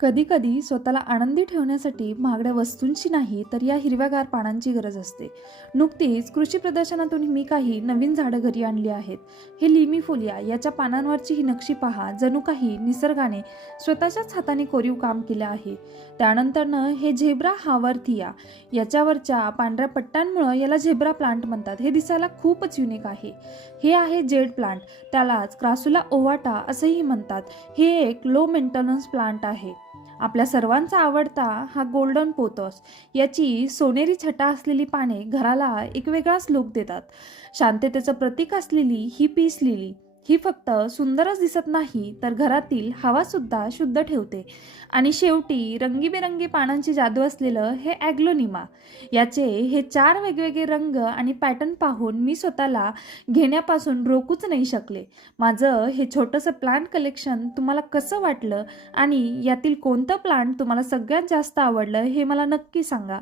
कधी-कधी स्वतःला आनंदी ठेवण्यासाठी महागड्या वस्तूंची नाही, तर या हिरव्यागार पानांची गरज असते. नुकतीच कृषी प्रदर्शनातून मी काही नवीन झाडं घरी आणली आहेत. हे लिमीफोलिया याच्या पानांवरची ही नक्षी पहा, जणू काही निसर्गाने स्वतःच्याच हाताने कोरीव काम केलं आहे. त्यानंतरनं हे झेब्रा हावर्थिया याच्यावरच्या पांढऱ्या पट्ट्यांमुळं याला झेब्रा प्लांट म्हणतात. हे दिसायला खूपच युनिक आहे. हे आहे जेड प्लांट, त्यालाच क्रासुला ओवाटा असंही म्हणतात. हे एक लो मेंटेनन्स प्लांट आहे. आपल्या सर्वांचा आवडता हा गोल्डन पोथोस, याची सोनेरी छटा असलेली पाने घराला एक वेगळाच लुक देतात. शांततेचं प्रतीक असलेली ही पीस लिली ही फक्त सुंदरच दिसत नाही, तर घरातील हवा सुद्धा शुद्ध ठेवते. आणि शेवटी रंगीबेरंगी पानांची जादू असलेलं हे ॲग्लोनिमा, याचे हे 4 वेगवेगळे रंग आणि पॅटर्न पाहून मी स्वतःला घेण्यापासून रोखूच नाही शकले. माझं हे छोटंसं प्लांट कलेक्शन तुम्हाला कसं वाटलं आणि यातील कोणतं प्लांट तुम्हाला सगळ्यात जास्त आवडलं हे मला नक्की सांगा.